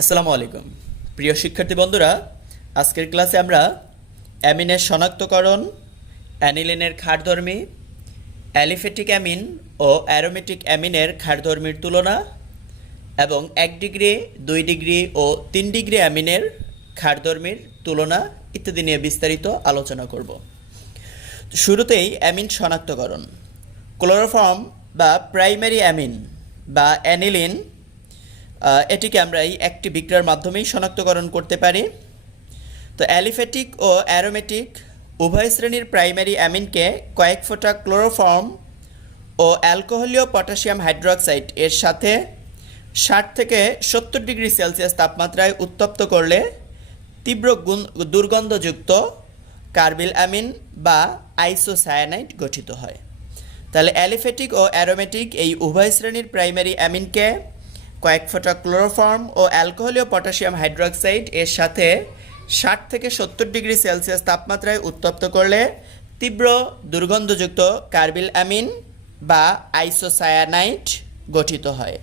আসসালামু আলাইকুম প্রিয় শিক্ষার্থী বন্ধুরা, আজকের ক্লাসে আমরা অ্যামিনের শনাক্তকরণ, অ্যানিলিনের ক্ষারধর্মী, অ্যালিফেটিক অ্যামিন ও অ্যারোমেটিক অ্যামিনের ক্ষারধর্মীর তুলনা এবং 1 ডিগ্রি, 2 ডিগ্রি ও 3 ডিগ্রি অ্যামিনের ক্ষারধর্মীর তুলনা ইত্যাদি নিয়ে বিস্তারিত আলোচনা করব। শুরুতেই অ্যামিন শনাক্তকরণ। ক্লোরোফর্ম বা প্রাইমারি অ্যামিন বা অ্যানিলিন, এটিকে আমরা এই একটি বিক্রিয়ার মাধ্যমেই শনাক্তকরণ করতে পারি। তো অ্যালিফেটিক ও অ্যারোমেটিক উভয় শ্রেণীর প্রাইমারি অ্যামিনকে কয়েক ফোঁটা ক্লোরোফর্ম ও অ্যালকোহলীয় পটাশিয়াম হাইড্রোক্সাইড এর সাথে 60 থেকে 70 ডিগ্রি সেলসিয়াস তাপমাত্রায় উত্তপ্ত করলে তীব্র দুর্গন্ধযুক্ত কার্বিল অ্যামিন বা আইসোসায়ানাইড গঠিত হয়। তাহলে অ্যালিফেটিক ও অ্যারোমেটিক এই উভয় শ্রেণীর প্রাইমারি অ্যামিনকে কয়েক ফোঁটা ক্লোরোফর্ম ও অ্যালকোহলীয় পটাশিয়াম হাইড্রোক্সাইড এর সাথে 60 থেকে 70 ডিগ্রি সেলসিয়াস তাপমাত্রায় উত্তপ্ত করলে তীব্র দুর্গন্ধযুক্ত কার্বিল অ্যামিন বা আইসোসায়ানাইড গঠিত হয়,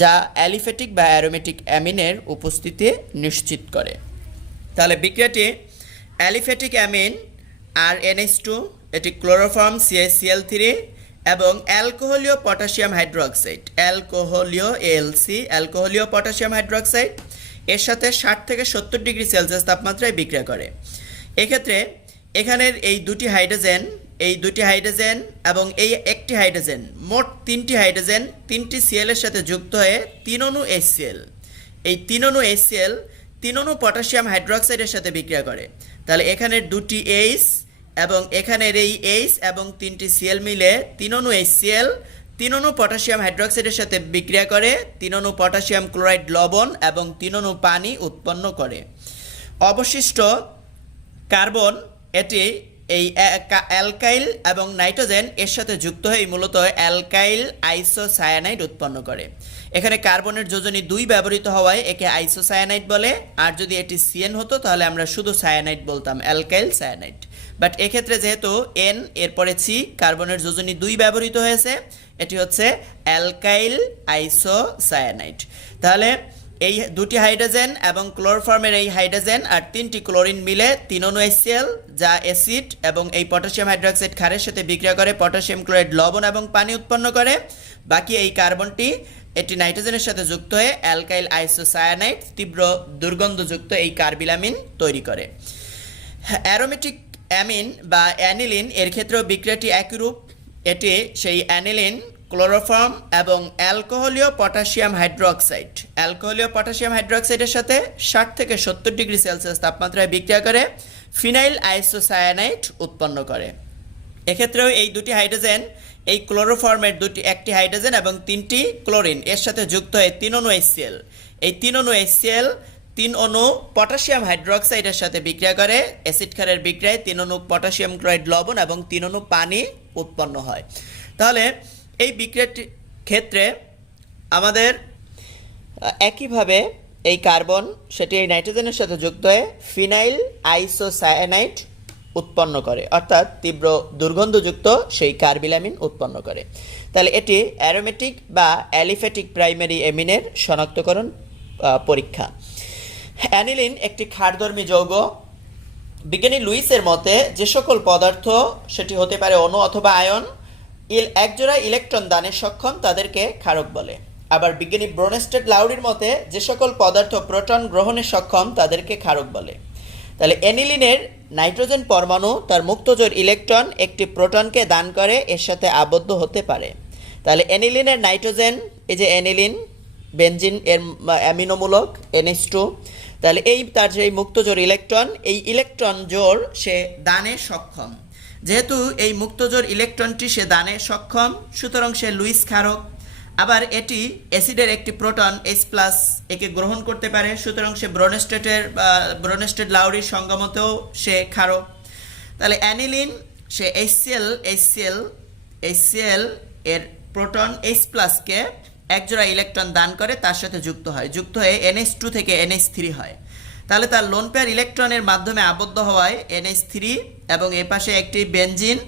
যা অ্যালিফেটিক বা অ্যারোমেটিক অ্যামিনের উপস্থিতি নিশ্চিত করে। তাহলে বিক্রিয়াটি অ্যালিফেটিক অ্যামিন RnH2, এটি ক্লোরোফর্ম CaCl3 এবং অ্যালকোহলীয় পটাশিয়াম হাইড্রোক্সাইড অ্যালকোহলীয় পটাশিয়াম হাইড্রোক্সাইড এর সাথে 60 থেকে 70 ডিগ্রি সেলসিয়াস তাপমাত্রায় বিক্রিয়া করে। এক্ষেত্রে এখানের এই দুটি হাইড্রোজেন এবং এই একটি হাইড্রোজেন, মোট 3টি হাইড্রোজেন 3টি Cl এর সাথে যুক্ত হয়ে 3 অণু HCl, এই 3 অণু HCl 3 অণু পটাশিয়াম হাইড্রোক্সাইডের সাথে বিক্রিয়া করে। তাহলে এখানের দুটি H এবং এখানের এই H এবং 3টি Cl মিলে 3 অণু HCl 3 অণু পটাশিয়াম হাইড্রোক্সাইডের সাথে বিক্রিয়া করে 3 অণু পটাশিয়াম ক্লোরাইড লবণ এবং 3 অণু পানি উৎপন্ন করে। অবশিষ্ট কার্বন এটি এই অ্যালকাইল এবং নাইট্রোজেন এর সাথে যুক্ত হয়ে মূলত অ্যালকাইল আইসোসায়ানাইড উৎপন্ন করে। এখানে কার্বনের যোজনী 2 ব্যবহৃত হওয়ায় একে আইসোসায়ানাইড বলে, আর যদি এটি CN হতো তাহলে আমরা শুধু সায়ানাইড বলতাম, অ্যালকাইল সায়ানাইড। বাট এক্ষেত্রে যেহেতু N এরপরে C, কার্বনের যোজনী 2 ব্যবহৃত হয়েছে, এটি হচ্ছে অ্যালকাইল আইসোসায়ানাইড। তাহলে এই দুটি হাইড্রোজেন এবং ক্লোরোফর্মের এই হাইড্রোজেন আর 3টি ক্লোরিন মিলে 3 অণু HCl যা অ্যাসিড এবং এই পটাশিয়াম হাইড্রোক্সাইড ক্ষারের সাথে বিক্রিয়া করে পটাশিয়াম ক্লোরাইড লবণ এবং পানি উৎপন্ন করে। বাকি এই কার্বনটি এটি নাইট্রোজেনের সাথে যুক্ত হয়ে অ্যালকাইল আইসোসায়ানাইড, তীব্র দুর্গন্ধযুক্ত এই কার্বিল অ্যামিন তৈরি করে। অ্যারোমেটিক অ্যামিন বা অ্যানিলিন এর ক্ষেত্রেও বিক্রিয়াটি একইরূপ। এটি সেই অ্যানিলিন, ক্লোরোফর্ম এবং অ্যালকোহলীয় পটাশিয়াম হাইড্রোক্সাইডের সাথে 60 থেকে 70 ডিগ্রি সেলসিয়াস তাপমাত্রায় বিক্রিয়া করে ফিনাইল আইসোসায়ানাইড উৎপন্ন করে। এক্ষেত্রেও এই দুটি হাইড্রোজেন, এই ক্লোরোফর্মের একটি হাইড্রোজেন এবং 3টি ক্লোরিন এর সাথে যুক্ত হয়ে 3 অণু HCl, এই 3 অণু HCl 3 অণু পটাশিয়াম হাইড্রোক্সাইডের সাথে বিক্রিয়া করে অ্যাসিড ক্ষারের বিক্রিয়ায় 3 অণু পটাশিয়াম ক্লোরাইড লবণ এবং 3 অণু পানি উৎপন্ন হয়। তাহলে এই বিক্রিয়াটির ক্ষেত্রে আমাদের একইভাবে এই কার্বন সেটি এই নাইট্রোজেনের সাথে যুক্ত হয়ে ফিনাইল আইসোসায়ানাইড উৎপন্ন করে, অর্থাৎ তীব্র দুর্গন্ধযুক্ত সেই কার্বিল অ্যামিন উৎপন্ন করে। তাহলে এটি অ্যারোমেটিক বা অ্যালিফেটিক প্রাইমারি অ্যামিনের শনাক্তকরণ পরীক্ষা। অ্যানিলিন একটি ক্ষারধর্মী যৌগ। বিজ্ঞানী লুইসের মতে যে সকল পদার্থ, সেটি হতে পারে অণু অথবা আয়ন, একজোড়া ইলেকট্রন দানে সক্ষম তাদেরকে ক্ষারক বলে। আবার বিজ্ঞানী ব্রনস্টেড লাউরির মতে যে সকল পদার্থ প্রোটন গ্রহণে সক্ষম তাদেরকে ক্ষারক বলে। তাহলে অ্যানিলিনের নাইট্রোজেন পরমাণু তার মুক্তজোড় ইলেকট্রন একটি প্রোটনকে দান করে এর সাথে আবদ্ধ হতে পারে। তাহলে অ্যানিলিনের নাইট্রোজেন, এই যে অ্যানিলিন বেনজিন এর অ্যামিনোমূলক NH2, তাহলে এই তার যে মুক্তজোড় ইলেকট্রন, এই ইলেকট্রন জোড় সে দানে সক্ষম। যেহেতু এই মুক্তজোড় ইলেকট্রনটি সে দানে সক্ষম, সুতরাং সে লুইস ক্ষারক। আবার এটি অ্যাসিডের একটি প্রোটন H+ একে গ্রহণ করতে পারে, সুতরাং সে ব্রনস্টেড লাউরির সংজ্ঞামতেও সে ক্ষারক। তাহলে অ্যানিলিন সে HCl এর প্রোটন H+ কে একজোড়া ইলেকট্রন দান করে তার সাথে যুক্ত হয়ে NH2 থেকে NH3 হয়। তাহলে তার লোন পেয়ার ইলেকট্রনের মাধ্যমে আবদ্ধ হওয়ায় NH3 এবং এ পাশে একটি বেনজিন,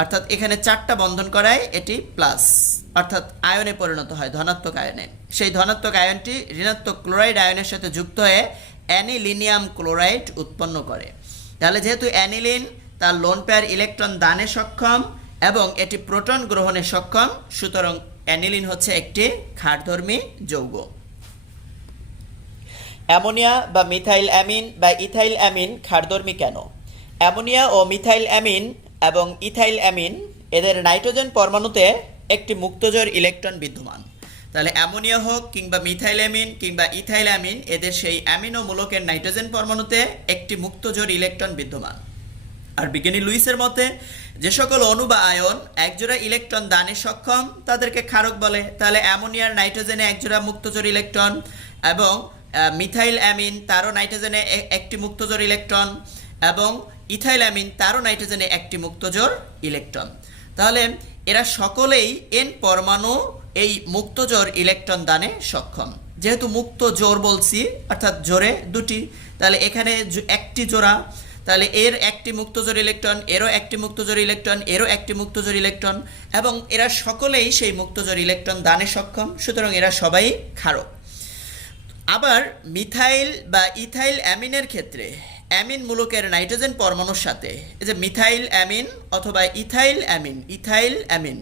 অর্থাৎ এখানে 4টা বন্ধন করায় এটি প্লাস, অর্থাৎ আয়নে পরিণত হয়, ধনাত্মক আয়নে। সেই ধনাত্মক আয়নটি ঋণাত্মক ক্লোরাইড আয়নের সাথে যুক্ত হয়ে অ্যানিলিনিয়াম ক্লোরাইড উৎপন্ন করে। তাহলে যেহেতু অ্যানিলিন তার লোন পেয়ার ইলেকট্রন দানে সক্ষম এবং এটি প্রোটন গ্রহণে সক্ষম, সুতরাং অ্যানিলিন হচ্ছে একটি ক্ষারধর্মী যৌগ। অ্যামোনিয়া বা মিথাইল অ্যামিন বা ইথাইল অ্যামিন ক্ষারধর্মী কেন? অ্যামোনিয়া ও মিথাইল অ্যামিন এবং ইথাইল অ্যামিন এদের নাইট্রোজেন পরমাণুতে একটি মুক্তজোড় ইলেকট্রন বিদ্যমান। তাহলে অ্যামোনিয়া হোক কিংবা মিথাইল অ্যামিন কিংবা ইথাইল অ্যামিন, এদের সেই অ্যামিনো মূলকের নাইট্রোজেন পরমাণুতে একটি মুক্তজোড় ইলেকট্রন বিদ্যমান। আর বিজ্ঞানী লুইসের মতে যে সকল অণু বা আয়ন একজোড়া ইলেকট্রন দানে সক্ষম তাদেরকে ক্ষারক বলে। তাহলে অ্যামোনিয়ার নাইট্রোজেনে একজোড়া মুক্তজোড় ইলেকট্রন এবং মিথাইল অ্যামিন তারও নাইট্রোজেনে একটি মুক্তজোড় ইলেকট্রন এবং ইথাইল অ্যামিন তারও নাইট্রোজেনে একটি মুক্তজোড় ইলেকট্রন। তাহলে এরা সকলেই এন পরমাণু এই মুক্তজোড় ইলেকট্রন দানে সক্ষম। যেহেতু মুক্ত জোড় বলছি অর্থাৎ জোড়ে দুটি, তাহলে এখানে একটি জোড়া, তাহলে এর একটি মুক্তজোড় ইলেকট্রন, এরও একটি মুক্তজোড় ইলেকট্রন, এরও একটি মুক্তজোড় ইলেকট্রন এবং এরা সকলেই সেই মুক্তজোড় ইলেকট্রন দানে সক্ষম, সুতরাং এরা সবাই ক্ষারক। আবার মিথাইল বা ইথাইল অ্যামিনের ক্ষেত্রে অ্যামিন মূলকের নাইট্রোজেন পরমাণুর সাথে এই যে মিথাইল অ্যামিন অথবা ইথাইল অ্যামিন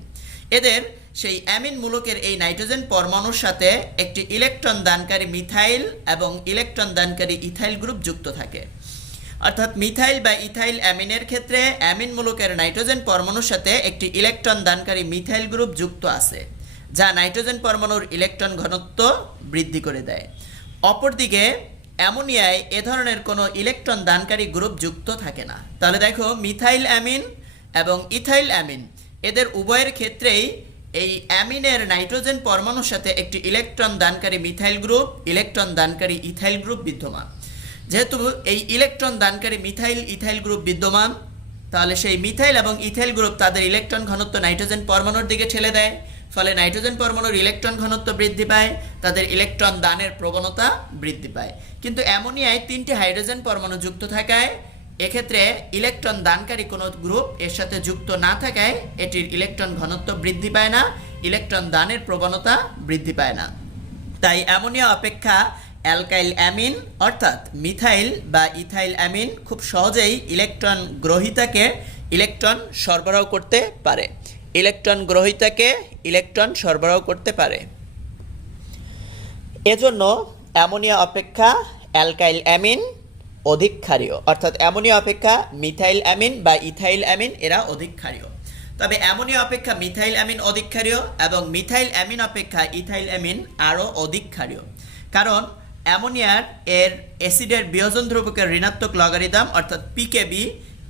এদের সেই অ্যামিন মূলকের এই নাইট্রোজেন পরমাণুর সাথে একটি ইলেকট্রন দানকারী মিথাইল এবং ইলেকট্রন দানকারী ইথাইল গ্রুপ যুক্ত থাকে। অর্থাৎ মিথাইল বা ইথাইল অ্যামিনের ক্ষেত্রে অ্যামিন মূলকের নাইট্রোজেন পরমাণুর সাথে একটি ইলেকট্রন দানকারী মিথাইল গ্রুপ যুক্ত আছে, যা নাইট্রোজেন পরমাণুর ইলেকট্রন ঘনত্ব বৃদ্ধি করে দেয়। অপরদিকে অ্যামোনিয়ায় এ ধরনের কোনো ইলেকট্রন দানকারী গ্রুপ যুক্ত থাকে না। তাহলে দেখো মিথাইল অ্যামিন এবং ইথাইল অ্যামিন এদের উভয়ের ক্ষেত্রেই এই অ্যামিনের নাইট্রোজেন পরমাণুর সাথে একটি ইলেকট্রন দানকারী মিথাইল গ্রুপ, ইলেকট্রন দানকারী ইথাইল গ্রুপ বিদ্যমান। যেহেতু এই ইলেকট্রন দানকারী মিথাইল ইথাইল গ্রুপ বিদ্যমান, তাহলে সেই মিথাইল এবং ইথাইল গ্রুপ তাদের ইলেকট্রন ঘনত্ব নাইট্রোজেন পরমাণুর দিকে ঠেলে দেয়, ফলে নাইট্রোজেন পরমাণুর ইলেকট্রন ঘনত্ব বৃদ্ধি পায়, তাদের ইলেকট্রন দানের প্রবণতা বৃদ্ধি পায়। কিন্তু অ্যামোনিয়ায় 3টি হাইড্রোজেন পরমাণু যুক্ত থাকায় এক্ষেত্রে ইলেকট্রন দানকারী কোনো গ্রুপ এর সাথে যুক্ত না থাকায় এটির ইলেকট্রন ঘনত্ব বৃদ্ধি পায় না, ইলেকট্রন দানের প্রবণতা বৃদ্ধি পায় না। তাই অ্যামোনিয়া অপেক্ষা অ্যালকাইল অ্যামিন অর্থাৎ মিথাইল বা ইথাইল অ্যামিন খুব সহজেই ইলেকট্রন গ্রহীতাকে ইলেকট্রন সরবরাহ করতে পারে, এজন্য অ্যামোনিয়া অপেক্ষা অ্যালকাইল অ্যামিন অধিক ক্ষারীয়, অর্থাৎ অ্যামোনিয়া অপেক্ষা মিথাইল অ্যামিন বা ইথাইল অ্যামিন এরা অধিক ক্ষারীয়। তবে অ্যামোনিয়া অপেক্ষা মিথাইল অ্যামিন অধিক ক্ষারীয় এবং মিথাইল অ্যামিন অপেক্ষা ইথাইল অ্যামিন আরও অধিক ক্ষারীয়, কারণ অ্যামোনিয়ার এর অ্যাসিডের বিয়োজন ধ্রুবকের ঋণাত্মক লগারিদম অর্থাৎ পিকেবি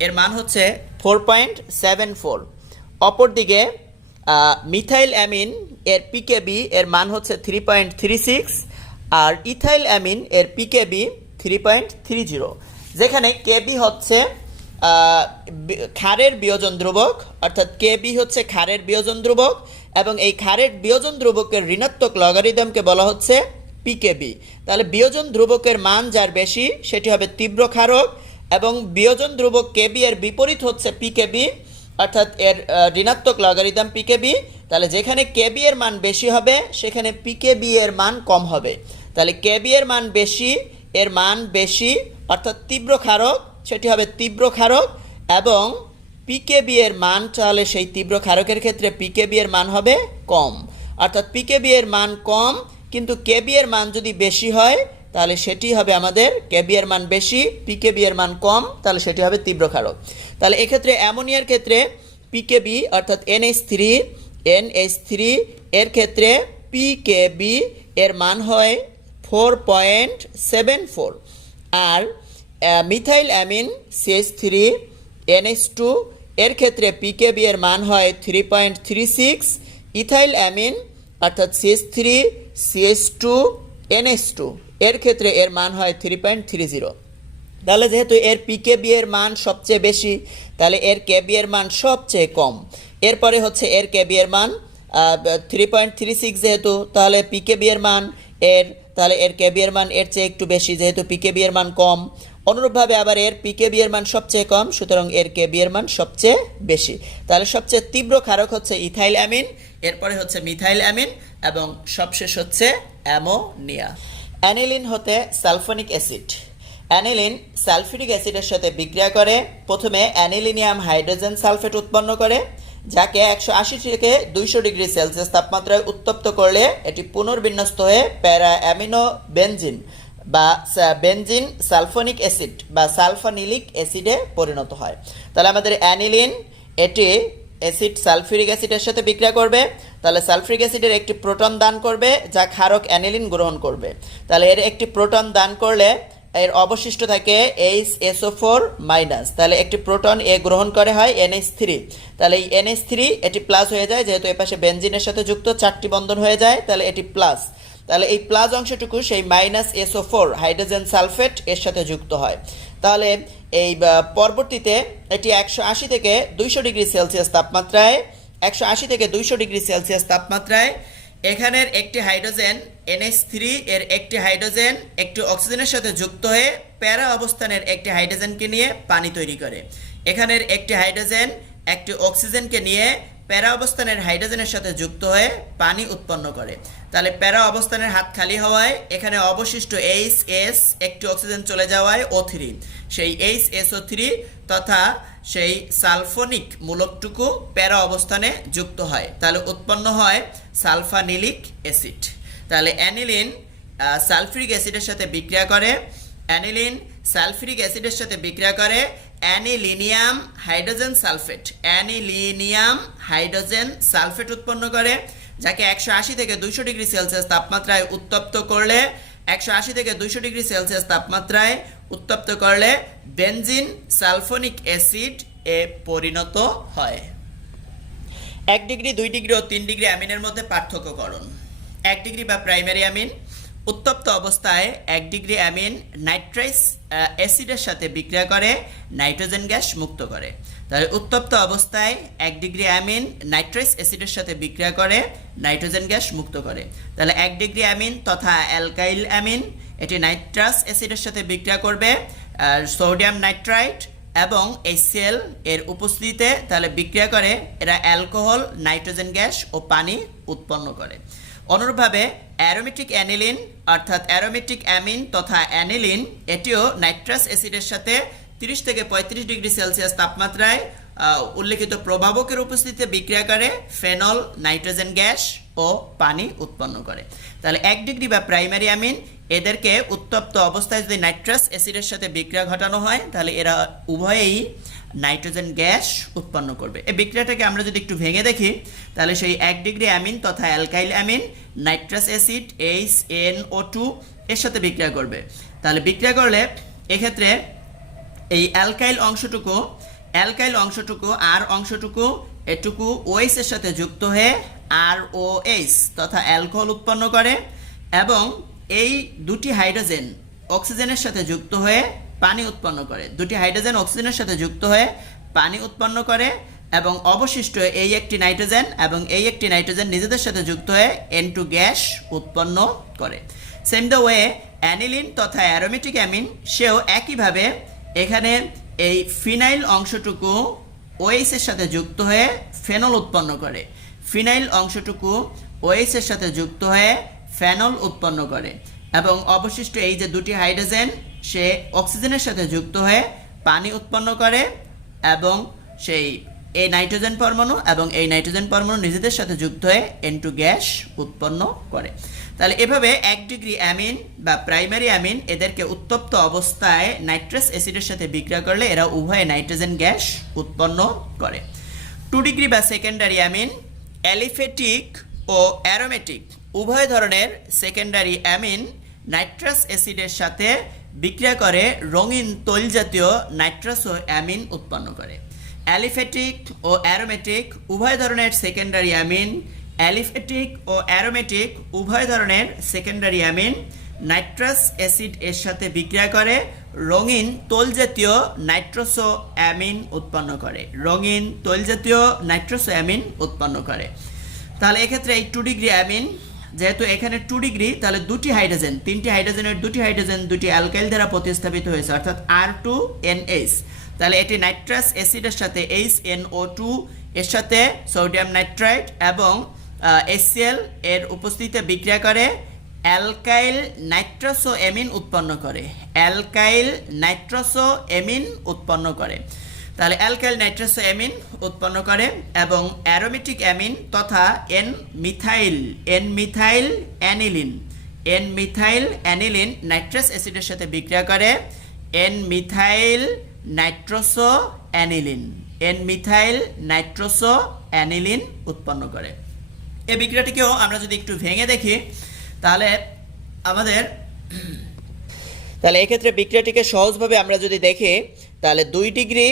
এর মান হচ্ছে 4.74। অপরদিকে মিথাইল অ্যামিন এর পিকেবি এর মান হচ্ছে 3.36 আর ইথাইল অ্যামিন এর পিকেবি 3.30, যেখানে কেবি হচ্ছে ক্ষারের বিয়োজন ধ্রুবক, অর্থাৎ কেবি হচ্ছে ক্ষারের বিয়োজন ধ্রুবক এবং এই ক্ষারের বিয়োজন ধ্রুবকের ঋণাত্মক লগারিদমকে বলা হচ্ছে পিকেবি। তাহলে বিয়োজন ধ্রুবকের মান যার বেশি সেটি হবে তীব্র ক্ষারক এবং বিয়োজন ধ্রুবক কেবি এর বিপরীত হচ্ছে পিকেবি, অর্থাৎ এর ঋণাত্মক লগারিদম পিকেবি। তাহলে যেখানে কেবি এর মান বেশি হবে সেখানে পিকেবি এর মান কম হবে। তাহলে কেবি এর মান বেশি অর্থাৎ তীব্র ক্ষারক, সেটি হবে তীব্র ক্ষারক এবং পিকেবি এর মান, তাহলে সেই তীব্র ক্ষারকের ক্ষেত্রে পিকেবি এর মান হবে কম, অর্থাৎ পিকেবি এর মান কম কিন্তু কেবি এর মান যদি বেশি হয় তাহলে সেটি হবে আমাদের কেবি এর মান বেশি, পিকেবি এর মান কম, তাহলে সেটি হবে তীব্র ক্ষারক। তাহলে এক্ষেত্রে অ্যামোনিয়ার ক্ষেত্রে পিকেবি অর্থাৎ NH3 এর ক্ষেত্রে পিকেবি এর মান হয় 4.74 আর মিথাইল অ্যামিন CH3 NH2 এর ক্ষেত্রে পিকেবি এর মান হয় 3.36, ইথাইল অ্যামিন অর্থাৎ CH3 CH2 NH2 এর ক্ষেত্রে এর মান হয় 3.30। তাহলে যেহেতু এর পিকেবি এর মান সবচেয়ে বেশি তাহলে এর কেবি এর মান সবচেয়ে কম, এরপরে হচ্ছে এর কেবি এর মান 3.36 যেহেতু, তাহলে পিকেবি এর মান তাহলে এর কেবি এর মান এর চেয়ে একটু বেশি যেহেতু পিকেবি এর মান কম। অনুরূপভাবে আবার এর পিকেবি এর মান সবচেয়ে কম, সুতরাং এর কেবি এর মান সবচেয়ে বেশি। তাহলে সবচেয়ে তীব্র ক্ষারক হচ্ছে ইথাইল অ্যামিন, এরপরে হচ্ছে মিথাইল অ্যামিন এবং সবশেষ হচ্ছে অ্যামোনিয়া। অ্যানিলিন হতে সালফোনিক অ্যাসিড। অ্যানিলিন সালফিউরিক অ্যাসিডের সাথে বিক্রিয়া করে প্রথমে অ্যানিলিনিয়াম হাইড্রোজেন সালফেট উৎপন্ন করে, যাকে 180 থেকে 200 ডিগ্রি সেলসিয়াস তাপমাত্রায় উত্তপ্ত করলে এটি পুনর্বিন্যস্ত হয়ে প্যারা অ্যামিনো বেনজিন বা বেনজিন সালফোনিক অ্যাসিড বা সালফানিলিক অ্যাসিডে পরিণত হয়। তাহলে আমাদের অ্যানিলিন এটি অ্যাসিড সালফিউরিক অ্যাসিডের সাথে বিক্রিয়া করবে, তাহলে সালফিউরিক অ্যাসিডের একটি প্রোটন দান করবে যা ক্ষারক অ্যানিলিন গ্রহণ করবে। তাহলে এর একটি প্রোটন দান করলে এর অবশিষ্ট থাকে HSO4 মাইনাস, তাহলে একটি প্রোটন এ গ্রহণ করে হয় NH3, তাহলে এই NH3 এটি প্লাস হয়ে যায়, যেহেতু এ পাশে বেনজিনের সাথে যুক্ত 4টি বন্ধন হয়ে যায়, তাহলে এটি প্লাস। তাহলে এই প্লাস অংশটুকু সেই মাইনাস SO4 হাইড্রোজেন সালফেট এর সাথে যুক্ত হয়। তাহলে এই পরবর্তীতে এটি 180 থেকে 200 ডিগ্রি সেলসিয়াস তাপমাত্রায় 180 থেকে 200 ডিগ্রি সেলসিয়াস তাপমাত্রায় এখানের একটি হাইড্রোজেন NH3 এর একটি হাইড্রোজেন একটি অক্সিজেনের সাথে যুক্ত হয়ে প্যারা অবস্থানের একটি হাইড্রোজেনকে নিয়ে পানি তৈরি করে। এখানের একটি হাইড্রোজেন একটি অক্সিজেনকে নিয়ে প্যারা অবস্থানের হাইড্রোজেনের সাথে যুক্ত হয়ে পানি উৎপন্ন করে। তাহলে প্যারা অবস্থানের হাত খালি হওয়ায় এখানে অবশিষ্ট HS একটি অক্সিজেন চলে যাওয়ায় O3, সেই HSO3 তথা সেই সালফোনিক মূলকটুকু প্যারা অবস্থানে যুক্ত হয়, তাহলে উৎপন্ন হয় সালফানিলিক অ্যাসিড। তাহলে অ্যানিলিন সালফিউরিক অ্যাসিডের সাথে বিক্রিয়া করে, অ্যানিলিন সালফিউরিক অ্যাসিডের সাথে বিক্রিয়া করে অ্যানিলিনিয়াম হাইড্রোজেন সালফেট, অ্যানিলিনিয়াম হাইড্রোজেন সালফেট উৎপন্ন করে, যাকে 180 থেকে 200 ডিগ্রি সেলসিয়াস তাপমাত্রায় উত্তপ্ত করলে 180 থেকে 200 ডিগ্রি সেলসিয়াস তাপমাত্রায় উত্তপ্ত করলে বেনজিন সালফোনিক অ্যাসিড এ পরিণত হয়। 1 ডিগ্রি 2 ডিগ্রি ও 3 ডিগ্রি অ্যামিনের মধ্যে পার্থক্যকরণ। 1 ডিগ্রি বা প্রাইমারি অ্যামিন উত্তপ্ত অবস্থায় 1 ডিগ্রি অ্যামিন নাইট্রাইস অ্যাসিডের সাথে বিক্রিয়া করে নাইট্রোজেন গ্যাস মুক্ত করে। তাহলে উত্তপ্ত অবস্থায় 1 ডিগ্রি অ্যামিন নাইট্রাইস অ্যাসিডের সাথে বিক্রিয়া করে নাইট্রোজেন গ্যাস মুক্ত করে। তাহলে 1 ডিগ্রি অ্যামিন তথা অ্যালকাইল অ্যামিন এটি নাইট্রাস অ্যাসিডের সাথে বিক্রিয়া করবে সোডিয়াম নাইট্রাইট এবং HCl এর উপস্থিতিতে, তাহলে বিক্রিয়া করে এরা অ্যালকোহল, নাইট্রোজেন গ্যাস ও পানি উৎপন্ন করে। অনুরূপভাবে অ্যারোমেটিক অ্যানিলিন অর্থাৎ অ্যারোমেটিক অ্যামিন তথা অ্যানিলিন এটিও নাইট্রাস অ্যাসিডের সাথে 30 থেকে 35 ডিগ্রি সেলসিয়াস তাপমাত্রায় উল্লেখিত প্রভাবকের উপস্থিতিতে বিক্রিয়া করে ফেনল, নাইট্রোজেন গ্যাস ও পানি উৎপন্ন করে। তাহলে 1 ডিগ্রি বা প্রাইমারি অ্যামিন এদেরকে উত্তপ্ত অবস্থায় যদি নাইট্রাস অ্যাসিডের সাথে বিক্রিয়া ঘটানো হয় তাহলে এরা উভয়েই নাইট্রোজেন গ্যাস উৎপন্ন করবে। এই বিক্রিয়াটাকে আমরা যদি একটু ভেঙে দেখি তাহলে সেই 1 ডিগ্রি অ্যামিন তথা alkyl amine nitrous acid HNO2 এর সাথে বিক্রিয়া করবে। তাহলে বিক্রিয়া করলে এক্ষেত্রে এই অ্যালকাইল অংশটুকু আর অংশটুকু এটুকু OH এর সাথে যুক্ত হয়ে ROH তথা অ্যালকোহল উৎপন্ন করে এবং এই দুটি হাইড্রোজেন অক্সিজেনের সাথে যুক্ত হয়ে পানি উৎপন্ন করে। দুটি হাইড্রোজেন অক্সিজেনের সাথে যুক্ত হয়ে পানি উৎপন্ন করে এবং অবশিষ্ট এই একটি নাইট্রোজেন এবং এই একটি নাইট্রোজেন নিজেদের সাথে যুক্ত হয়ে N2 গ্যাস উৎপন্ন করে। সেম দ্য ওয়ে অ্যানিলিন তথা অ্যারোমেটিক অ্যামিন সেও একইভাবে এখানে এই ফিনাইল অংশটুকু OH এর সাথে যুক্ত হয়ে ফেনল উৎপন্ন করে, ফিনাইল অংশটুকু OH এর সাথে যুক্ত হয়ে ফেনল উৎপন্ন করে এবং অবশিষ্ট এই যে দুটি হাইড্রোজেন সে অক্সিজেনের সাথে যুক্ত হয়ে পানি উৎপন্ন করে এবং সেই এই নাইট্রোজেন পরমাণু এবং এই নাইট্রোজেন পরমাণু নিজেদের সাথে যুক্ত হয়ে N2 গ্যাস উৎপন্ন করে। তাহলে এভাবে 1 ডিগ্রি অ্যামিন বা প্রাইমারি অ্যামিন এদেরকে উত্তপ্ত অবস্থায় নাইট্রাস অ্যাসিডের সাথে বিক্রিয়া করলে এরা উভয়ে নাইট্রোজেন গ্যাস উৎপন্ন করে। 2 ডিগ্রি বা সেকেন্ডারি অ্যামিন অ্যালিফেটিক ও অ্যারোমেটিক উভয় ধরনের সেকেন্ডারি অ্যামিন নাইট্রাস অ্যাসিডের সাথে বিক্রিয়া করে রঙিন তৈল জাতীয় নাইট্রাসো অ্যামিন উৎপন্ন করে। অ্যালিফেটিক ও অ্যারোমেটিক উভয় ধরনের সেকেন্ডারি অ্যামিন নাইট্রাস অ্যাসিড এর সাথে বিক্রিয়া করে রঙিন তৈল জাতীয় নাইট্রোসো অ্যামিন উৎপন্ন করে। তাহলে এক্ষেত্রে এই 2 ডিগ্রি অ্যামিন যেহেতু এখানে 2 ডিগ্রি তাহলে দুটি হাইড্রোজেন, তিনটি হাইড্রোজেনের দুটি অ্যালকাইল দ্বারা প্রতিস্থাপিত হয়েছে অর্থাৎ R2NH। তাহলে এটি নাইট্রাস অ্যাসিডের সাথে HNO2 এর সাথে সোডিয়াম নাইট্রাইট এবং HCl এর উপস্থিতিতে বিক্রিয়া করে অ্যালকাইল নাইট্রোসোএমিন উৎপন্ন করে, অ্যালকাইল নাইট্রোসোএমিন উৎপন্ন করে। তাহলে অ্যালকাইল নাইট্রোসোএমিন উৎপন্ন করে এবং অ্যারোমেটিক অ্যামিন তথা এন মিথাইল অ্যানিলিন নাইট্রাস অ্যাসিডের সাথে বিক্রিয়া করে এন মিথাইল নাইট্রোসোঅ্যানিলিন উৎপন্ন করে। এই বিক্রিয়াটিকেও আমরা যদি একটু ভেঙে দেখি তাহলে এক্ষেত্রে বিক্রিয়াটিকে সহজভাবে আমরা যদি দেখি তাহলে 2 ডিগ্রি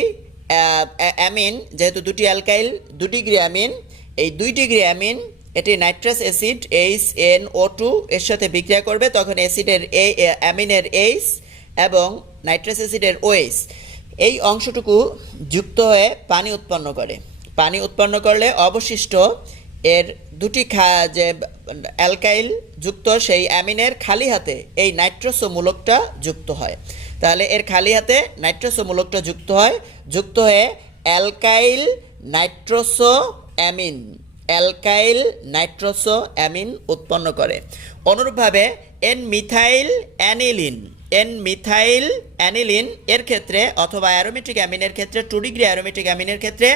অ্যামিন, যেহেতু দুটি অ্যালকাইল 2 ডিগ্রি অ্যামিন, এই 2 ডিগ্রি অ্যামিন এটি নাইট্রাস অ্যাসিড HNO2 এর সাথে বিক্রিয়া করবে, তখন অ্যাসিডের অ্যামিনের H এবং নাইট্রাস অ্যাসিডের OH এই অংশটুকু যুক্ত হয়ে পানি উৎপন্ন করে। পানি উৎপন্ন করলে অবশিষ্ট এর দুটি যে অ্যালকাইল যুক্ত সেই অ্যামিনের খালি হাতে এই নাইট্রোসো মূলকটা যুক্ত হয়। তাহলে এর খালি হাতে নাইট্রোসো মূলকটা যুক্ত হয়ে অ্যালকাইল নাইট্রোসোঅ্যামিন উৎপন্ন করে। অনুরূপভাবে এন মিথাইল অ্যানিলিন এর ক্ষেত্রে অথবা অ্যারোমেটিক অ্যামিনের ক্ষেত্রে 2 ডিগ্রি অ্যারোমেটিক অ্যামিনের ক্ষেত্রে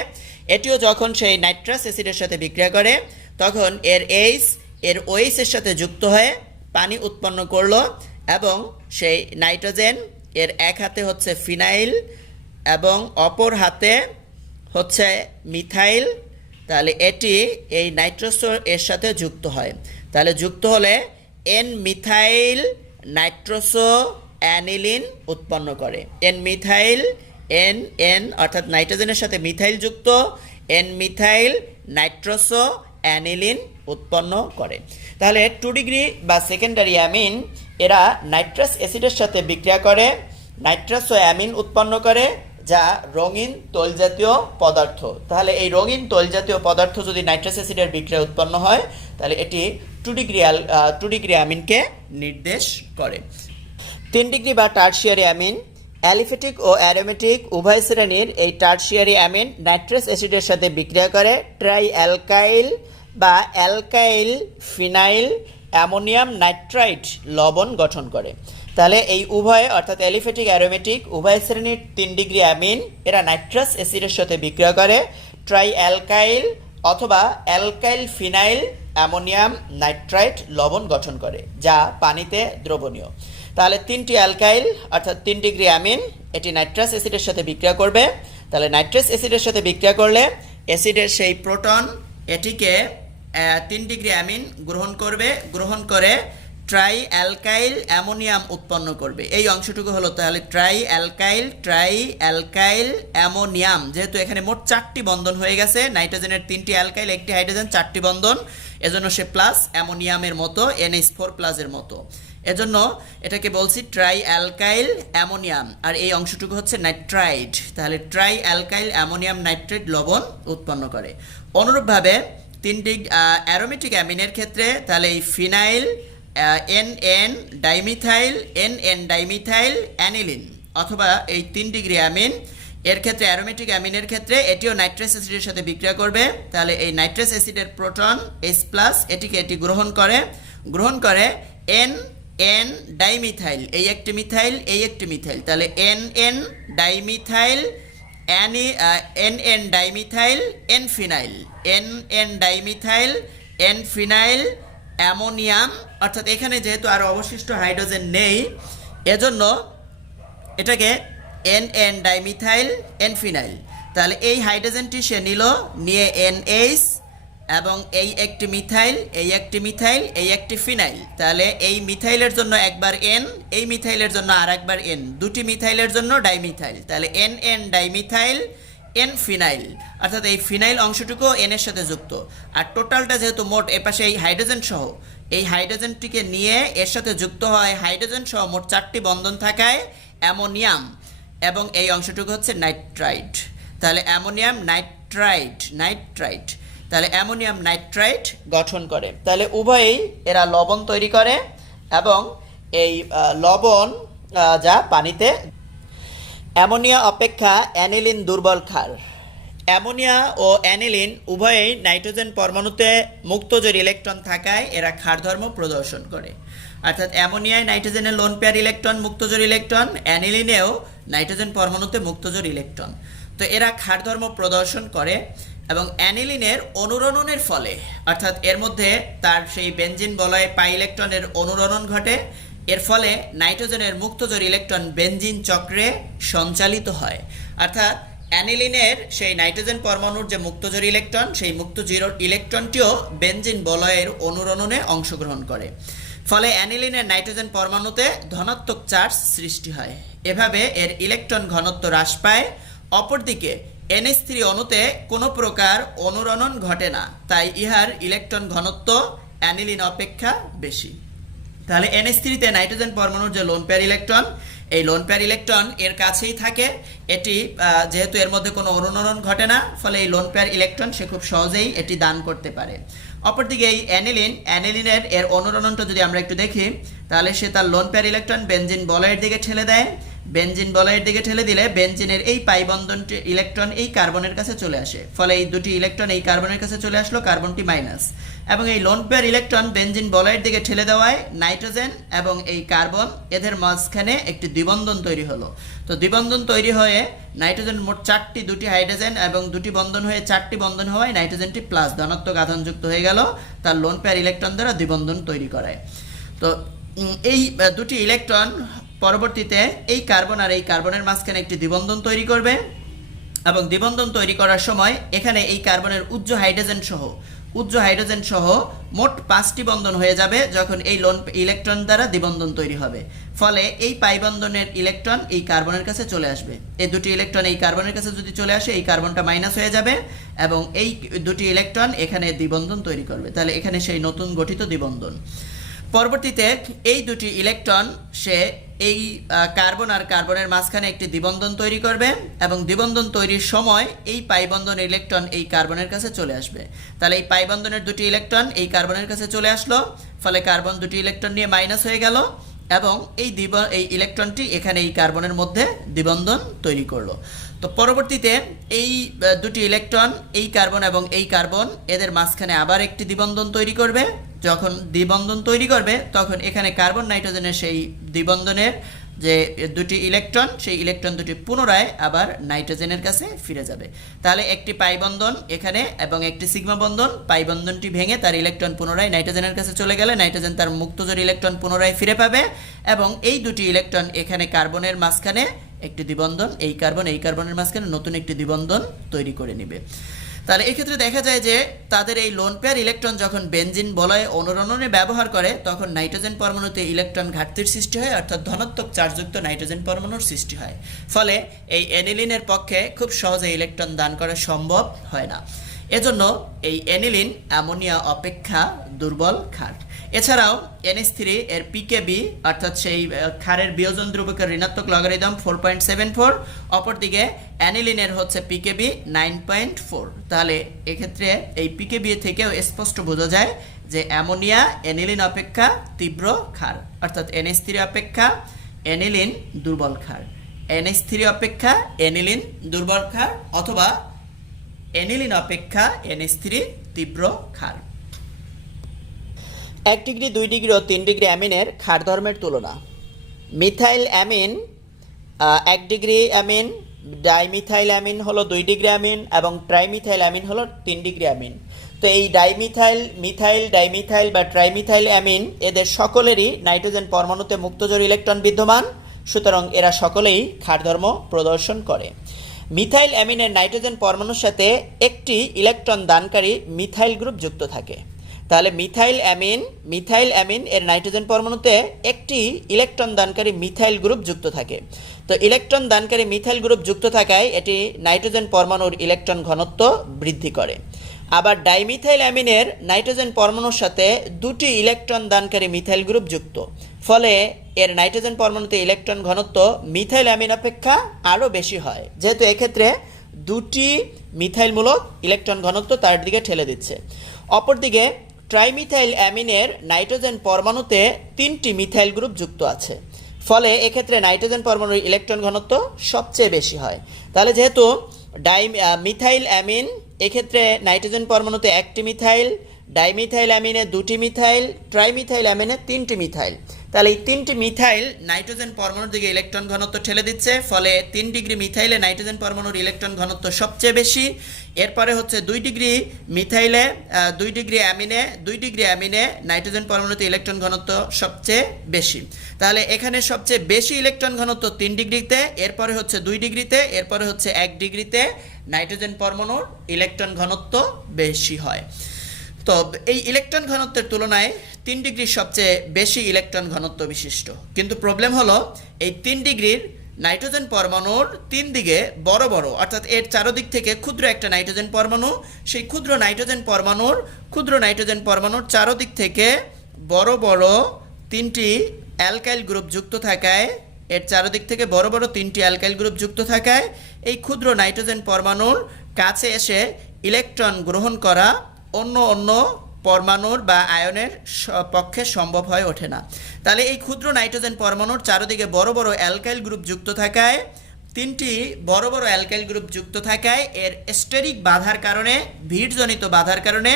এটিও যখন সেই নাইট্রাস অ্যাসিডের সাথে বিক্রিয়া করে তখন এর OH এর সাথে যুক্ত হয়ে পানি উৎপন্ন করলো এবং সেই নাইট্রোজেন এর এক হাতে হচ্ছে ফিনাইল এবং অপর হাতে হচ্ছে মিথাইল। তাহলে এটি এই নাইট্রোসো এর সাথে যুক্ত হয়। তাহলে যুক্ত হলে এন মিথাইল নাইট্রোসোঅ্যানিলিন উৎপন্ন করে। এন অর্থাৎ নাইট্রোজেনের সাথে মিথাইল যুক্ত এন মিথাইল নাইট্রোসোঅ্যানিলিন উৎপন্ন করে। তাহলে 2 ডিগ্রি বা সেকেন্ডারি অ্যামিন এরা নাইট্রাস অ্যাসিডের সাথে বিক্রিয়া করে নাইট্রোসোঅ্যামিন উৎপন্ন করে, যা রঙিন তৈলজাতীয় পদার্থ। তাহলে এই রঙিন তৈলজাতীয় পদার্থ যদি নাইট্রাস অ্যাসিডের বিক্রিয়া উৎপন্ন হয় তাহলে এটি 2 ডিগ্রি অ্যামিনকে নির্দেশ করে। 3 ডিগ্রি বা টার্সিয়ারি অ্যামিন অ্যালিফেটিক ও অ্যারোমেটিক উভয় শ্রেণীর এই টার্সিয়ারি অ্যামিন নাইট্রাস অ্যাসিডের সাথে বিক্রিয়া করে ট্রাই অ্যালকাইল বা অ্যালকাইল ফিনাইল অ্যামোনিয়াম নাইট্রাইট লবণ গঠন করে। তাহলে এই উভয় অর্থাৎ অ্যালিফেটিক অ্যারোমেটিক উভয় শ্রেণীর 3 ডিগ্রি অ্যামিন এরা নাইট্রাস অ্যাসিডের সাথে বিক্রিয়া করে ট্রাই অ্যালকাইল অথবা অ্যালকাইল ফিনাইল অ্যামোনিয়াম নাইট্রাইট লবণ গঠন করে, যা পানিতে দ্রবণীয়। তাহলে 3টি অ্যালকাইল অর্থাৎ 3 ডিগ্রি অ্যামিন এটি নাইট্রাস অ্যাসিডের সাথে বিক্রিয়া করবে। তাহলে নাইট্রাস অ্যাসিডের সাথে বিক্রিয়া করলে অ্যাসিডের সেই প্রোটন এটিকে 3 ডিগ্রি অ্যামিন গ্রহণ করে ট্রাই অ্যালকাইল অ্যামোনিয়াম উৎপন্ন করবে। এই অংশটুকু হলো তাহলে ট্রাই অ্যালকাইল অ্যামোনিয়াম। যেহেতু এখানে মোট 4টি বন্ধন হয়ে গেছে, নাইট্রোজেনের 3টি অ্যালকাইল 1টি হাইড্রোজেন 4টি বন্ধন, এজন্য সে প্লাস অ্যামোনিয়ামের মতো NH4+ এর মতো, এজন্য এটাকে বলছি ট্রাই অ্যালকাইল অ্যামোনিয়াম। আর এই অংশটুকু হচ্ছে নাইট্রাইট। তাহলে ট্রাই অ্যালকাইল অ্যামোনিয়াম নাইট্রাইট লবণ উৎপন্ন করে। অনুরূপভাবে 3টি অ্যারোমেটিক অ্যামিনের ক্ষেত্রে তাহলে এই ফিনাইল NN ডাইমিথাইল অ্যানিলিন অথবা এই 3 ডিগ্রি অ্যামিন এর ক্ষেত্রে অ্যারোমেটিক অ্যামিনের ক্ষেত্রে এটিও নাইট্রাস অ্যাসিডের সাথে বিক্রিয়া করবে। তাহলে এই নাইট্রাস অ্যাসিডের প্রোটন H+ এটি গ্রহণ করে NN ডাইমিথাইল, এই একটি মিথাইল এই একটি মিথাইল। তাহলে NN dimethyl N phenyl ammonium, অর্থাৎ এখানে যেহেতু আর অবশিষ্ট হাইড্রোজেন নেই এজন্য এটাকে NN ডাইমিথাইল N ফিনাইল। তাহলে এই হাইড্রোজেনটি সে নিয়ে NH এবং এই একটি মিথাইল এই একটি ফিনাইল। তাহলে এই মিথাইলের জন্য একবার N, এই মিথাইলের জন্য আর একবার N, দুটি মিথাইলের জন্য ডাইমিথাইল। তাহলে NN ডাইমিথাইল N ফিনাইল, অর্থাৎ এই ফিনাইল অংশটুকু N এর সাথে যুক্ত। আর টোটালটা যেহেতু মোট এপাশে এই হাইড্রোজেন সহ এই হাইড্রোজেনটিকে নিয়ে এর সাথে যুক্ত হয় হাইড্রোজেন সহ মোট 4টি বন্ধন থাকায় অ্যামোনিয়াম, এবং এই অংশটুকু হচ্ছে নাইট্রাইট। তাহলে অ্যামোনিয়াম নাইট্রাইট তাহলে অ্যামোনিয়াম নাইট্রাইট গঠন করে। তাহলে উভয়েই এরা লবণ তৈরি করে এবং এই লবণ যা পানিতে। অ্যামোনিয়া অপেক্ষা অ্যানিলিন দুর্বল ক্ষার। অ্যামোনিয়া ও অ্যানিলিন উভয়েই নাইট্রোজেন পরমাণুতে মুক্ত জোড় ইলেকট্রন থাকায় এরা ক্ষার ধর্ম প্রদর্শন করে। অর্থাৎ অ্যামোনিয়ায় নাইট্রোজেনের লোন পেয়ার ইলেকট্রন মুক্তজোড় ইলেকট্রন, অ্যানিলিনেও নাইট্রোজেন পরমাণুতে মুক্তজোড় ইলেকট্রন। তো এরা ক্ষারধর্ম প্রদর্শন করে এবং অ্যানিলিনের অনুরণনের ফলে অর্থাৎ এর মধ্যে তার সেই বেনজিন বলয়ে পাই ইলেকট্রনের অনুরণন ঘটে, এর ফলে নাইট্রোজেনের মুক্তজোড় ইলেকট্রন বেনজিন চক্রে সঞ্চালিত হয়। অর্থাৎ অ্যানিলিনের সেই নাইট্রোজেন পরমাণুর যে মুক্তজোড় ইলেকট্রন, সেই মুক্তজোড় ইলেকট্রনটিও বেনজিন বলয়ের অনুরণনে অংশগ্রহণ করে। ফলে অ্যানিলিনের নাইট্রোজেন পরমাণুতে ধনাত্মক চার্জ সৃষ্টি হয়। এভাবে এর ইলেকট্রন ঘনত্ব হ্রাস পায়। অপরদিকে NH3 অণুতে কোনো প্রকার অনুরণন ঘটে না, তাই ইহার ইলেকট্রন ঘনত্ব অ্যানিলিন অপেক্ষা বেশি। তাহলে NH3-তে নাইট্রোজেন পরমাণুর যে লোন পেয়ার ইলেকট্রন, এই লোন পেয়ার ইলেকট্রন এর কাছেই থাকে। এটি যেহেতু এর মধ্যে কোনো অনুরণন ঘটে না, ফলে এই লোন পেয়ার ইলেকট্রন সে খুব সহজেই এটি দান করতে পারে। অপরদিকে এই অ্যানিলিনের এর অনুরণনটা যদি আমরা একটু দেখি, তাহলে সে তার লোন পেয়ার ইলেকট্রন বেনজিন বলয়ের দিকে ঠেলে দেয়। বেনজিন বলয়ের দিকে ঠেলে দিলে বেনজিনের এই পাই বন্ধনটি ইলেকট্রন এই কার্বনের কাছে চলে আসে, ফলে এই দুটি ইলেকট্রন এই কার্বনের কাছে চলে আসলো, কার্বনটি মাইনাস। এবং এই লোন পেয়ার ইলেকট্রন বেনজিন বলয়ের দিকে ঠেলে দেওয়ায় নাইট্রোজেন এবং এই কার্বন এদের মাঝখানে একটি দ্বিবন্ধন তৈরি হলো। তো দ্বিবন্ধন তৈরি হয়ে নাইট্রোজেন মোট দুটি হাইড্রোজেন এবং দুটি বন্ধন হয়ে 4টি বন্ধন হওয়ায় নাইট্রোজেনটি প্লাস ধনাত্মক আধানযুক্ত হয়ে গেল, তার লোন পেয়ার ইলেকট্রন দ্বারা দ্বিবন্ধন তৈরি করায়। তো এই দুটি ইলেকট্রন পরবর্তীতে এই কার্বন আর এই কার্বনের মাঝখানে একটি দ্বিবন্ধন তৈরি করবে এবং দ্বিবন্ধন তৈরি করার সময় এখানে এই কার্বনের উচ্চ হাইড্রোজেন সহ মোট 5টি বন্ধন হয়ে যাবে যখন এই লোন ইলেকট্রন দ্বারা দ্বিবন্ধন তৈরি হবে। ফলে এই পাই বন্ধনের ইলেকট্রন এই কার্বনের কাছে চলে আসবে। এই দুটি ইলেকট্রন এই কার্বনের কাছে যদি চলে আসে, এই কার্বনটা মাইনাস হয়ে যাবে এবং এই দুটি ইলেকট্রন এখানে দ্বিবন্ধন তৈরি করবে। তাহলে এখানে সেই নতুন গঠিত দ্বিবন্ধন। পরবর্তীতে এই দুটি ইলেকট্রন সে এই কার্বন আর কার্বনের মাঝখানে একটি দ্বিবন্ধন তৈরি করবে এবং দ্বিবন্ধন তৈরির সময় এই পাই বন্ধন ইলেকট্রন এই কার্বনের কাছে চলে আসবে। তাহলে এই পাই বন্ধনের দুটি ইলেকট্রন এই কার্বনের কাছে চলে আসলো, ফলে কার্বন দুটি ইলেকট্রন নিয়ে মাইনাস হয়ে গেল এবং এই ইলেকট্রনটি এখানে এই কার্বনের মধ্যে দ্বিবন্ধন তৈরি করলো। তো পরবর্তীতে এই দুটি ইলেকট্রন এই কার্বন এবং এই কার্বন এদের মাঝখানে আবার একটি দ্বিবন্ধন তৈরি করবে। যখন দ্বিবন্ধন তৈরি করবে তখন এখানে কার্বন নাইট্রোজেনের সেই দ্বিবন্ধনের যে দুটি ইলেকট্রন, সেই ইলেকট্রন দুটি পুনরায় আবার নাইট্রোজেনের কাছে ফিরে যাবে। তাহলে একটি পাই বন্ধন এখানে এবং একটি সিগমা বন্ধন, পাই বন্ধনটি ভেঙে তার ইলেকট্রন পুনরায় নাইট্রোজেনের কাছে চলে গেলে নাইট্রোজেন তার মুক্তজোড় ইলেকট্রন পুনরায় ফিরে পাবে এবং এই দুটি ইলেকট্রন এখানে কার্বনের মাঝখানে একটি দ্বিবন্ধন, এই কার্বনের মাঝখানে নতুন একটি দ্বিবন্ধন তৈরি করে নেবে। তাহলে এক্ষেত্রে দেখা যায় যে তাদের এই লোন পেয়ার ইলেকট্রন যখন বেনজিন বলয়ে অনুরণনে ব্যবহার করে, তখন নাইট্রোজেন পরমাণুতে ইলেকট্রন ঘাটতির সৃষ্টি হয়, অর্থাৎ ধনাত্মক চার্জযুক্ত নাইট্রোজেন পরমাণুর সৃষ্টি হয়। ফলে এই অ্যানিলিনের পক্ষে খুব সহজে ইলেকট্রন দান করা সম্ভব হয় না। এজন্য এই অ্যানিলিন অ্যামোনিয়া অপেক্ষা দুর্বল ক্ষার। এছাড়াও NH3 এর PKB অর্থাৎ সেই ক্ষারের বিয়োজন ধ্রুবকের ঋণাত্মক লগারিদম 4.74, অপরদিকে অ্যানিলিনের হচ্ছে PKB 9.4। তাহলে এক্ষেত্রে এই PKB থেকেও স্পষ্ট বোঝা যায় যে অ্যামোনিয়া অ্যানিলিন অপেক্ষা তীব্র ক্ষার, অর্থাৎ NH3 অপেক্ষা অ্যানিলিন দুর্বল ক্ষার, NH3 অপেক্ষা অ্যানিলিন দুর্বল ক্ষার অথবা অ্যানিলিন অপেক্ষা NH3 তীব্র ক্ষার। 1 ডিগ্রি 2 ডিগ্রি ও 3 ডিগ্রি অ্যামিনের ক্ষার ধর্মের তুলনা। Methyl amine 1 degree amine, dimethyl amine হলো 2 ডিগ্রি অ্যামিন এবং ট্রাইমিথাইল অ্যামিন হলো 3 ডিগ্রি অ্যামিন। তো এই ডাইমিথাইল বা ট্রাইমিথাইল অ্যামিন এদের সকলেরই নাইট্রোজেন পরমাণুতে মুক্তজোড় ইলেকট্রন বিদ্যমান, সুতরাং এরা সকলেই ক্ষার ধর্ম প্রদর্শন করে। মিথাইল অ্যামিনের নাইট্রোজেন পরমাণুর সাথে একটি ইলেকট্রন দানকারী মিথাইল গ্রুপ যুক্ত থাকে। তাহলে মিথাইল অ্যামিন এর নাইট্রোজেন পরমাণুতে একটি ইলেকট্রন দানকারী মিথাইল গ্রুপ যুক্ত থাকে। তো ইলেকট্রন দানকারী মিথাইল গ্রুপ যুক্ত থাকায় এটি নাইট্রোজেন পরমাণুর ইলেকট্রন ঘনত্ব বৃদ্ধি করে। আবার ডাইমিথাইল অ্যামিনের নাইট্রোজেন পরমাণুর সাথে দুটি ইলেকট্রন দানকারী মিথাইল গ্রুপ যুক্ত, ফলে এর নাইট্রোজেন পরমাণুতে ইলেকট্রন ঘনত্ব মিথাইল অ্যামিন অপেক্ষা আরও বেশি হয়, যেহেতু এক্ষেত্রে দুটি মিথাইলমূলক ইলেকট্রন ঘনত্ব তার দিকে ঠেলে দিচ্ছে। অপরদিকে ট্রাইমিথাইল অ্যামিনের নাইট্রোজেন পরমাণুতে 3টি মিথাইল গ্রুপ যুক্ত আছে, ফলে এক্ষেত্রে নাইট্রোজেন পরমাণুর ইলেকট্রন ঘনত্ব সবচেয়ে বেশি হয়। তাহলে যেহেতু মিথাইল অ্যামিন এক্ষেত্রে নাইট্রোজেন পরমাণুতে একটি মিথাইল, ডাইমিথাইল অ্যামিনে 2টি মিথাইল, ট্রাইমিথাইল অ্যামিনে 3টি মিথাইল। তাহলে এই 3টি মিথাইল নাইট্রোজেন পরমাণুর দিকে ইলেকট্রন ঘনত্ব ঠেলে দিচ্ছে, ফলে 3 ডিগ্রি মিথাইলে নাইট্রোজেন পরমাণুর ইলেকট্রন ঘনত্ব সবচেয়ে বেশি। এরপরে হচ্ছে 2 ডিগ্রি মিথাইলে 2 ডিগ্রি অ্যামিনে নাইট্রোজেন পরমাণুতে ইলেকট্রন ঘনত্ব সবচেয়ে বেশি। তাহলে এখানে সবচেয়ে বেশি ইলেকট্রন ঘনত্ব 3 ডিগ্রিতে, এরপরে হচ্ছে 2 ডিগ্রিতে, এরপরে হচ্ছে 1 ডিগ্রিতে নাইট্রোজেন পরমাণুর ইলেকট্রন ঘনত্ব বেশি হয়। তো এই ইলেকট্রন ঘনত্বের তুলনায় 3 ডিগ্রি সবচেয়ে বেশি ইলেকট্রন ঘনত্ব বিশিষ্ট। কিন্তু প্রবলেম হলো এই 3 ডিগ্রির নাইট্রোজেন পরমাণুর 3 দিকে বড় বড়, অর্থাৎ এর চারদিক থেকে ক্ষুদ্র একটা নাইট্রোজেন পরমাণু, সেই ক্ষুদ্র নাইট্রোজেন পরমাণুর চারদিক থেকে বড় বড় 3টি অ্যালকাইল গ্রুপ যুক্ত থাকায়, এর চারদিক থেকে বড় বড় 3টি অ্যালকাইল গ্রুপ যুক্ত থাকায় এই ক্ষুদ্র নাইট্রোজেন পরমাণুর কাছে এসে ইলেকট্রন গ্রহণ করা অন্য পরমাণুর বা আয়নের পক্ষে সম্ভব হয়ে ওঠে না। তাহলে এই ক্ষুদ্র নাইট্রোজেন পরমাণুর চারদিকে বড় বড় অ্যালকাইল গ্রুপ যুক্ত থাকায়, 3টি বড় বড় অ্যালকাইল গ্রুপ যুক্ত থাকায় এর স্টেরিক বাধার কারণে, ভিড়জনিত বাধার কারণে,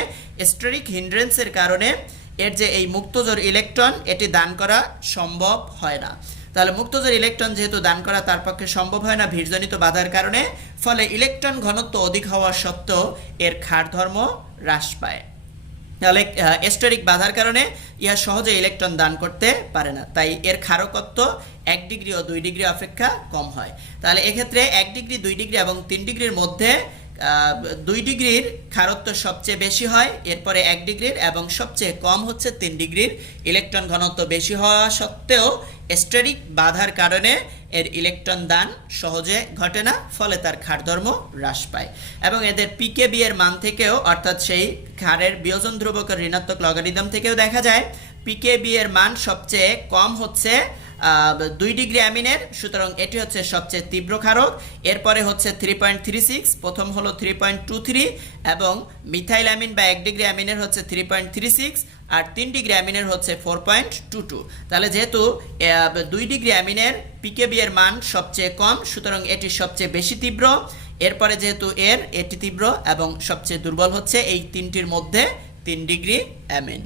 স্টেরিক হিন্ড্রেন্সের কারণে এর যে এই মুক্তজোর ইলেকট্রন এটি দান করা সম্ভব হয় না। তাহলে মুক্তজোর ইলেকট্রন যেহেতু দান করা তার পক্ষে সম্ভব হয় না ভিড়জনিত বাধার কারণে, ফলে ইলেকট্রন ঘনত্ব অধিক হওয়া সত্ত্বেও এর ক্ষার ধর্ম হ্রাস পায়। তাহলে স্টেরিক বাধার কারণে ইহা সহজে ইলেকট্রন দান করতে পারে না, তাই এর ক্ষারকত্ব 1 ডিগ্রি ও 2 ডিগ্রি অপেক্ষা কম হয়। তাহলে এক্ষেত্রে 1 ডিগ্রি, 2 ডিগ্রি এবং 3 ডিগ্রির মধ্যে 2 ডিগ্রির ক্ষারত্ব সবচেয়ে বেশি হয়, এরপরে 1 ডিগ্রির, এবং সবচেয়ে কম হচ্ছে 3 ডিগ্রির। ইলেকট্রন ঘনত্ব বেশি হওয়া সত্ত্বেও স্টেরিক বাধার কারণে এর ইলেকট্রন দান সহজে ঘটে না, ফলে তার ক্ষারধর্ম হ্রাস পায়। এবং এদের পিকেবি এর মান থেকেও, অর্থাৎ সেই ক্ষারের বিয়োজন ধ্রুবকের ঋণাত্মক লগারিদম থেকেও দেখা যায় পিকেবি এর মান সবচেয়ে কম হচ্ছে 2 ডিগ্রি অ্যামিনের, সুতরাং এটি হচ্ছে সবচেয়ে তীব্র ক্ষারক। এরপরে হচ্ছে 3.36, প্রথম হলো 3.23, এবং মিথাইল অ্যামিন বা 1 ডিগ্রি অ্যামিনের হচ্ছে 3.36, আর 3 ডিগ্রি অ্যামিনের হচ্ছে 4.22। তাহলে যেহেতু 2 ডিগ্রি অ্যামিনের পিকেবি এর মান সবচেয়ে কম, সুতরাং এটি সবচেয়ে বেশি তীব্র। এরপরে যেহেতু এটি তীব্র এবং সবচেয়ে দুর্বল হচ্ছে এই 3টির মধ্যে 3 ডিগ্রি অ্যামিন।